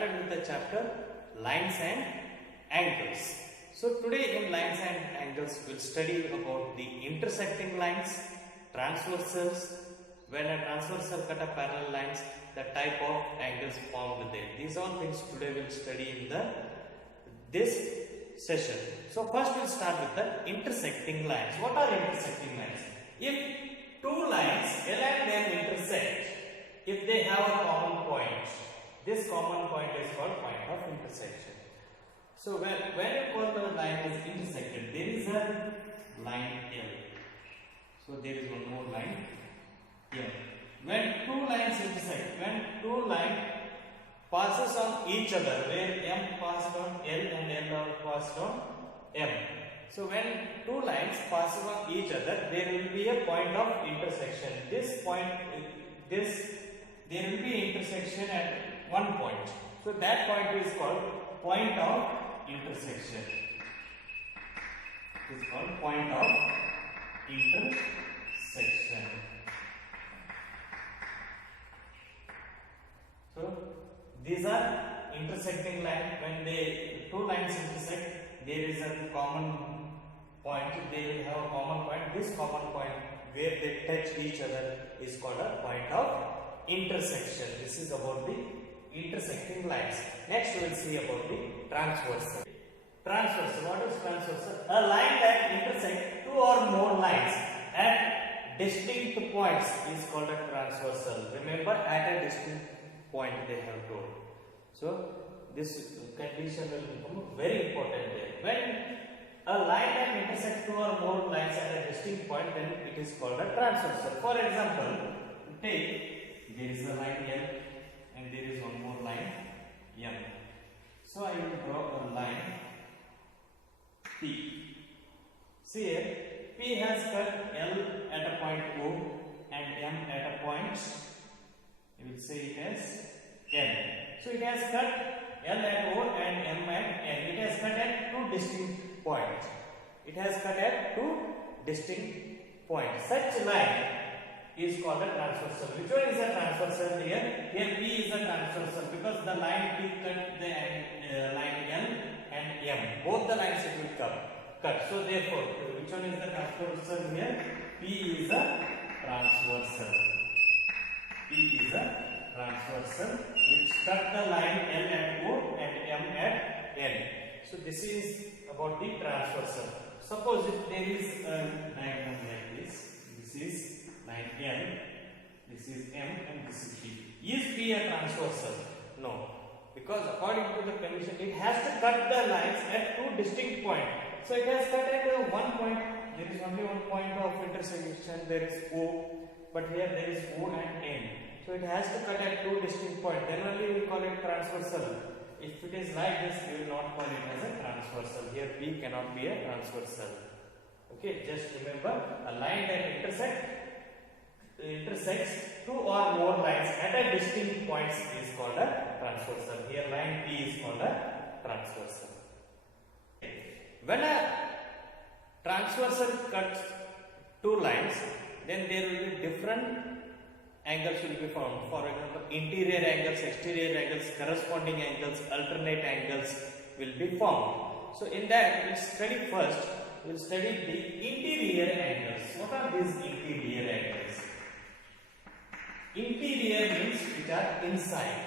started with the chapter Lines and Angles. So today in Lines and Angles we'll study about the intersecting lines, transversals. When a transversal cut a parallel lines, the type of angles formed there. These all things today we'll study in this session. So first we'll start with the intersecting lines. What are intersecting lines? If two lines L and M intersect, if they have a common point, this common point is called point of intersection. So when you call the line is intersected, there is a line L. So there is one more line here. When two lines intersect, when two lines passes on each other, where M passed on L and L passed on M. So when two lines passes on each other, there will be a point of intersection. This point, there will be intersection at one point. So that point is called point of intersection. It is called point of intersection. So these are intersecting lines. When two lines intersect, there is a common point. They will have a common point. This common point where they touch each other is called a point of intersection. This is about the intersecting lines. Next we will see about the transversal. Transversal. What is transversal? A line that intersects two or more lines at distinct points is called a transversal. Remember, at a distinct point they have told. So this condition will become very important there. When a line that intersects two or more lines at a distinct point, then it is called a transversal. For example, take there is a line L and there is one more line M. So I will draw a line P. See here, P has cut L at a point O and M at a point, you will say it as N. So it has cut L at O and M at N. It has cut at two distinct points. It has cut at two distinct points. Such line is called a transversal. Which one is a transversal here? Here P is a transversal because the line P cut the line L and M. Both the lines it will cut. So therefore, which one is the transversal here? P is a transversal. P is a transversal which cut the line L at O and M at N. So this is about the transversal. Suppose if there is a diagram like this, this is line L, this is M and this is P. Is P a transversal? No. Because according to the condition, it has to cut the lines at two distinct points. So it has cut at one point, there is only one point of intersection, there is O, but here there is O and N. So it has to cut at two distinct points, then only we call it transversal. If it is like this, we will not call it as a transversal. Here P cannot be a transversal. Okay, just remember, a line that intersects two or more lines at a distinct points is called a transversal. Here line P is called a transversal. When a transversal cuts two lines, then there will be different angles will be found. For example, interior angles, exterior angles, corresponding angles, alternate angles will be formed. So in that, we will study first, we will study the interior angles. What are these interior angles? Interior means which are inside.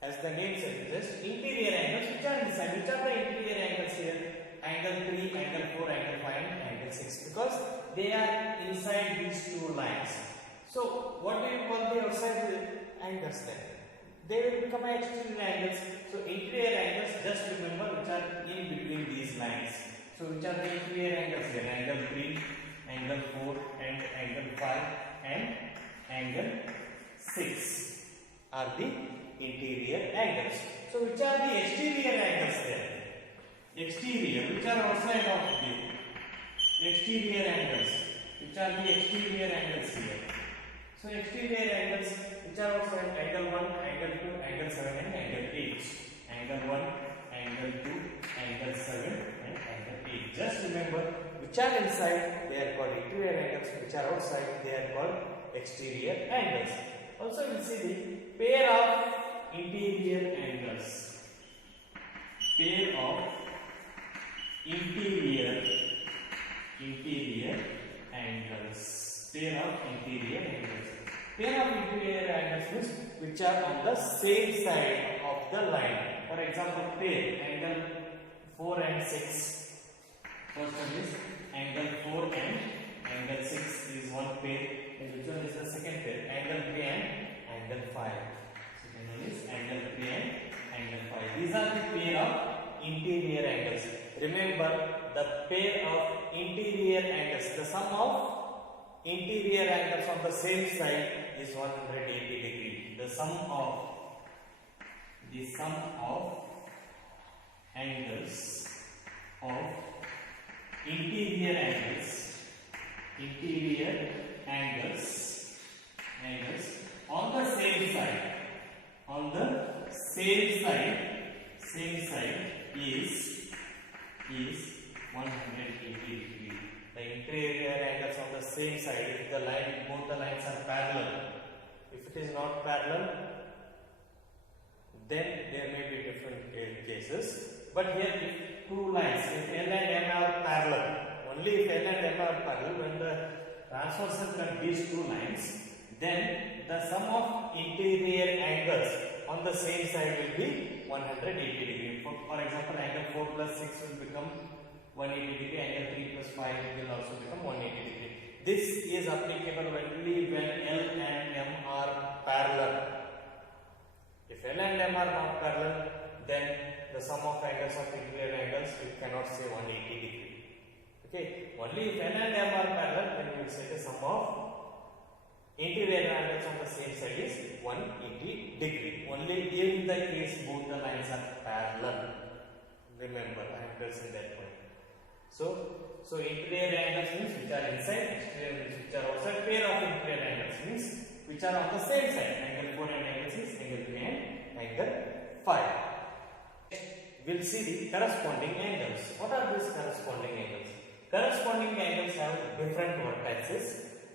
As the name suggests, interior angles which are inside. Which are the interior angles here? Angle 3, angle 4, angle 5 and angle 6. Because they are inside these two lines. So what do you call the outside angles then? They will become exterior angles. So interior angles, just remember which are in between these lines. So which are the interior angles here? Angle 3, angle 4 and angle 5 and angle 6 are the interior angles. So which are the exterior angles there? Exterior, which are outside of the exterior angles. Which are the exterior angles here? So exterior angles which are outside, angle 1, angle 2, angle 7 and angle 8. Angle 1, angle 2, angle 7 and angle 8. Just remember, which are inside they are called interior angles, which are outside they are called exterior angles. Also we will see the pair of interior angles. Pair of interior angles. Pair of interior angles. Pair of interior angles means which are on the same side of the line. For example, pair angle 4 and 6. First one is angle 4 and angle 6 is one pair. And which one is the second pair? Angle 3 and angle 5. Second one is angle 3 and angle 5. These are the pair of interior angles. Remember, the pair of interior angles, the sum of interior angles on the same side is 180 degree. The sum of angles of interior angles on the same side is 180 degree. The interior angles on the same side, if both the lines are parallel. If it is not parallel, then there may be different cases. But here, if two lines, if L and M are parallel, only if L and M are parallel, when the transversal cut these two lines, then the sum of interior angles on the same side will be 180 degree. For example, angle 4 plus 6 will become 180 degree, angle 3 plus 5 will also become 180 degree. This is applicable only when L and M are parallel. If L and M are not parallel, then the sum of angles of interior angles, we cannot say 180 degree. Okay, only if L and M are parallel, then we will say the sum of interior angles on the same side is 180 degree. Only in the case both the lines are parallel. Remember, I am pressing that point. So interior angles means which are inside, exterior means which are outside. Pair of interior angles means which are on the same side. Angle 4 and angle 6, angle 3 and angle 5. We'll see the corresponding angles. What are these corresponding angles? Corresponding angles have different vertices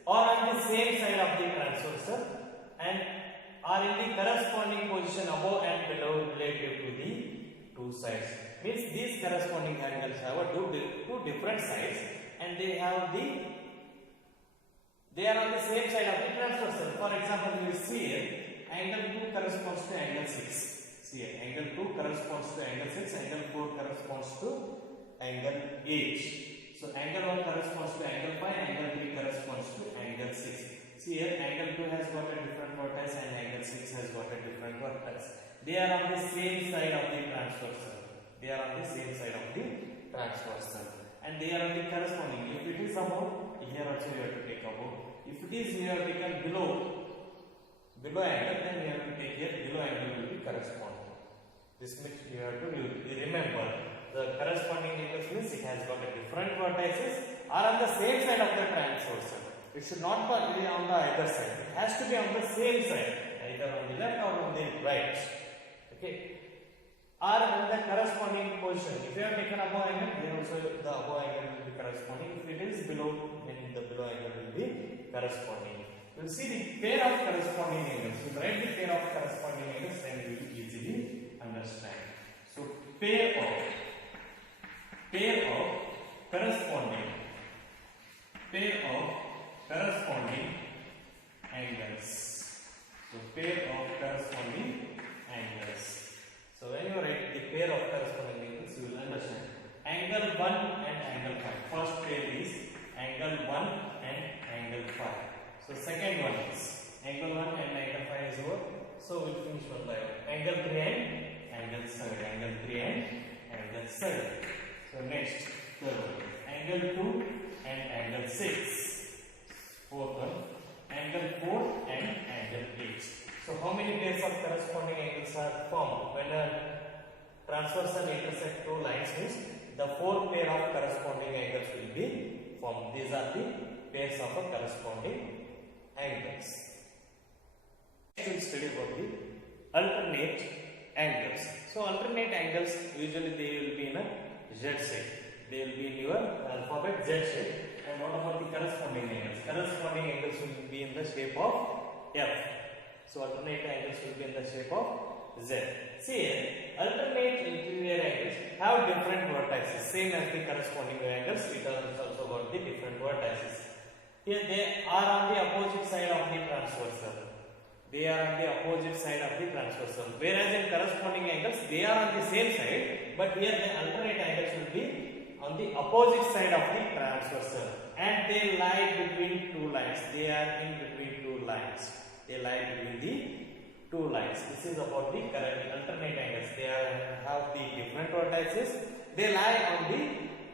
or on the same side of the transversal and are in the corresponding position above and below relative to the two sides. Means these corresponding angles have two different sides and they are on the same side of the transversal. For example, we will see here angle 2 corresponds to angle 6. See here, angle 2 corresponds to angle 6, angle 4 corresponds to angle 8. So angle 1 corresponds to angle 5, angle 3 corresponds to angle 6. See here, angle 2 has got a different vertex and angle 6 has got a different vertex. They are on the same side of the transversal. And they are on the corresponding. If it is above, here also you have to take above. If it is you have taken below angle, then you have to take here below angle will be corresponding. This means you have to remember the corresponding angles means it has got a different vertices are on the same side of the transversal. It should not be on the either side. It has to be on the same side, either on the left or on the right. Okay. Are in the corresponding position. If you have taken above angle, then also the above angle will be corresponding. If it is below, then the below angle will be corresponding. We will see the pair of corresponding angles. We write the pair of corresponding angles, then we will easily understand. So pair of corresponding angles. So pair of corresponding angles. So when you write the pair of corresponding angles, you will understand angle 1 and angle 5. First pair is angle 1 and angle 5. So second one is angle 1 and angle 5 is over. So we'll finish one by one. Angle 3 and angle 7. Angle 3 and angle 7. So next, third one. Angle 2 and angle 6. Fourth one. Angle 4 and angle 8. So how many pairs of corresponding angles are formed? When a transversal intersect two lines means the 4 pair of corresponding angles will be formed. These are the pairs of a corresponding angles. Next we will study about the alternate angles. So alternate angles usually they will be in a Z shape. They will be in your alphabet Z shape. And what about the corresponding angles? Corresponding angles will be in the shape of F. So alternate angles will be in the shape of Z. See here, alternate interior angles have different vertices, same as the corresponding angles. It is also got the different vertices. Here they are on the opposite side of the transversal. They are on the opposite side of the transversal. Whereas in corresponding angles, they are on the same side, but here the alternate angles will be on the opposite side of the transversal, and they lie between two lines. They are in between two lines. They lie between the two lines. This is about the alternate angles. They have the different vertices. They lie on the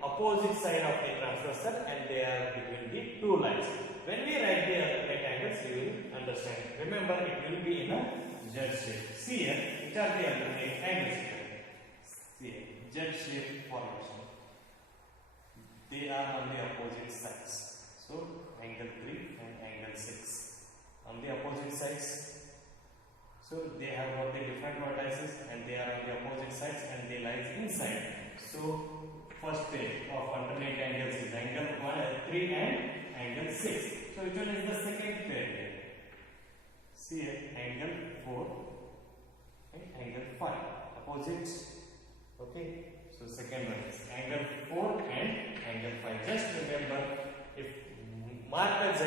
opposite side of the transversal, and they are between the two lines. When we write the alternate angles, you will understand. Remember, it will be in a Z shape. See here, which are the alternate angles here? See here, Z shape formation. They are on the opposite sides. So, angle 3 and angle 6 on the opposite sides. So, they have got the different vertices, and they are on the opposite sides, and they lie inside. So, first pair of alternate angles is angle 3 and angle 6. So, which one is the second pair here? See here, angle 4 and angle 5. Opposite. Okay. So, second one is angle 4 and angle 5. Just remember, if mark a Z,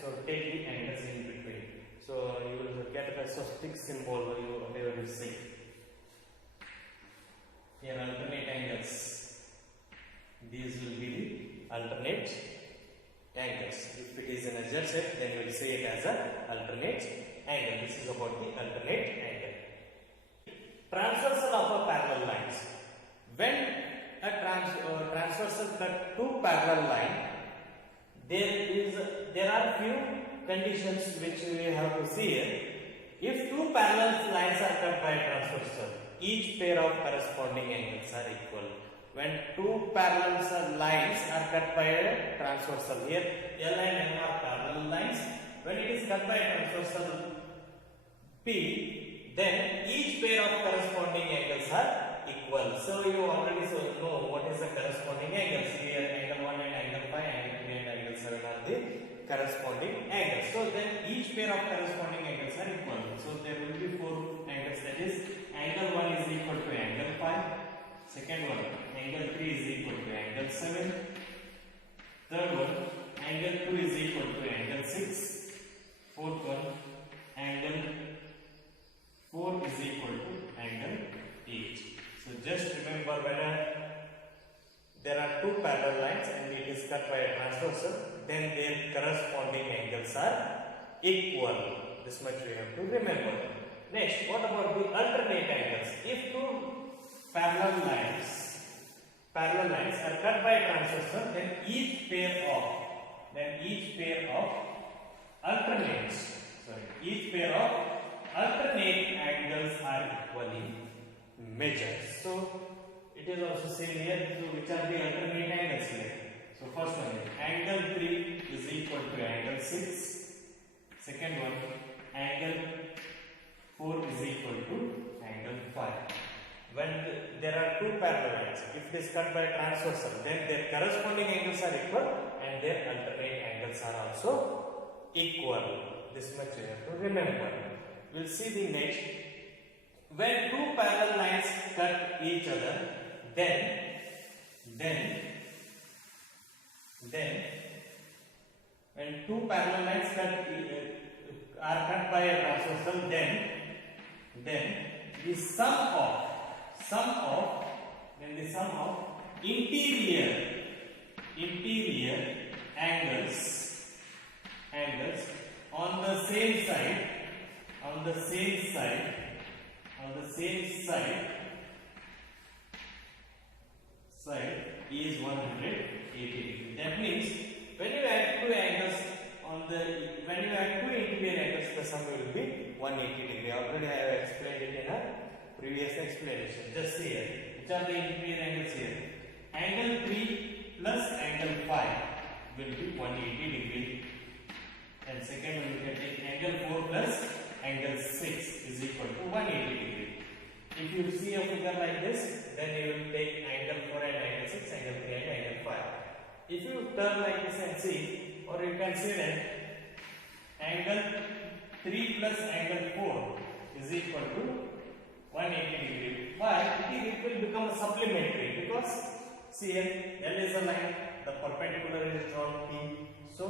so take the angles in between. So, you will get a swastika symbol whenever you see. Here, alternate angles. These will be the alternate angles. If it is in a Z shape, then you will say it as an alternate angle. This is about the alternate angle. Transversal of a parallel lines. When a transversal cut two parallel lines, there are few conditions which we have to see here. If two parallel lines are cut by a transversal, each pair of corresponding angles are equal. When two parallel lines are cut by a transversal, here L and M are parallel lines. When it is cut by a transversal P, then each pair of corresponding angles are equal. So you already know what is the corresponding angles. Here angle 1 and angle 5, angle 3 and angle 7 are the corresponding angles. So then each pair of corresponding angles are equal. So there will be four angles, that is angle 1 is equal to angle 5. Second one, angle 3 is equal to angle 7. Third one, angle 2 is equal to angle 6. Fourth one, angle 4 is equal to angle 8. So just remember, when there are two parallel lines and it is cut by a transversal, then their corresponding angles are equal. This much we have to remember. Next, what about the alternate angles? If two parallel lines are cut by a transversal, then each pair of alternate angles are equally measured. So it is also same here. So which are the alternate angles here? So first one is angle 3 is equal to angle 6. Second one, angle 4 is equal to angle 5. When there are two parallel lines, if it is cut by transversal, then their corresponding angles are equal and their alternate angles are also equal. This much you have to remember. We'll see the next. When two parallel lines cut each other, then when two parallel lines are cut by a transversal, then the sum of interior angles on the same side is 180 degrees. That means when you add two interior angles, the sum will be 180 degrees. Already I have explained it in a previous explanation. Just see here. Which are the interior angles here? Angle 3 plus angle 5 will be 180 degrees. And second one, you can take angle 4 plus angle 6 is equal to 180 degrees. If you see a figure like this, then you will take angle 4 and angle 6, angle 3 and angle 5. If you turn like this and see, or you can say that angle 3 plus angle 4 is equal to 180 degree. But it will become a supplementary because see here L is a line, the perpendicular is drawn P. So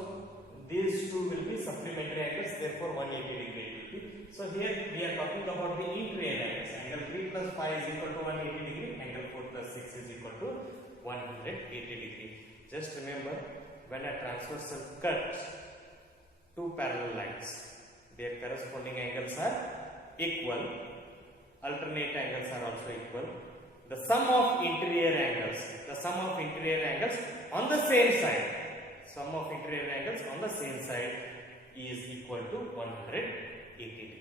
these two will be supplementary angles, therefore 180 degree will be. So here we are talking about the interior angles. Angle 3 plus 5 is equal to 180 degree. Angle 4 plus 6 is equal to 180 degree. Just remember, when a transversal cuts two parallel lines, their corresponding angles are equal. Alternate angles are also equal. The sum of interior angles on the same side, is equal to 180 degree.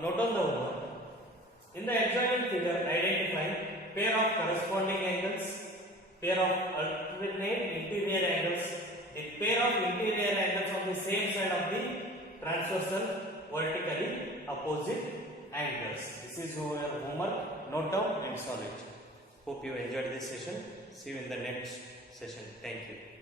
Note on the homework. In the adjoining figure, identify pair of corresponding angles, pair of alternate interior angles, the pair of interior angles on the same side of the transversal vertically opposite angles. This is your homework. Note down and solve it. Hope you enjoyed this session. See you in the next session. Thank you.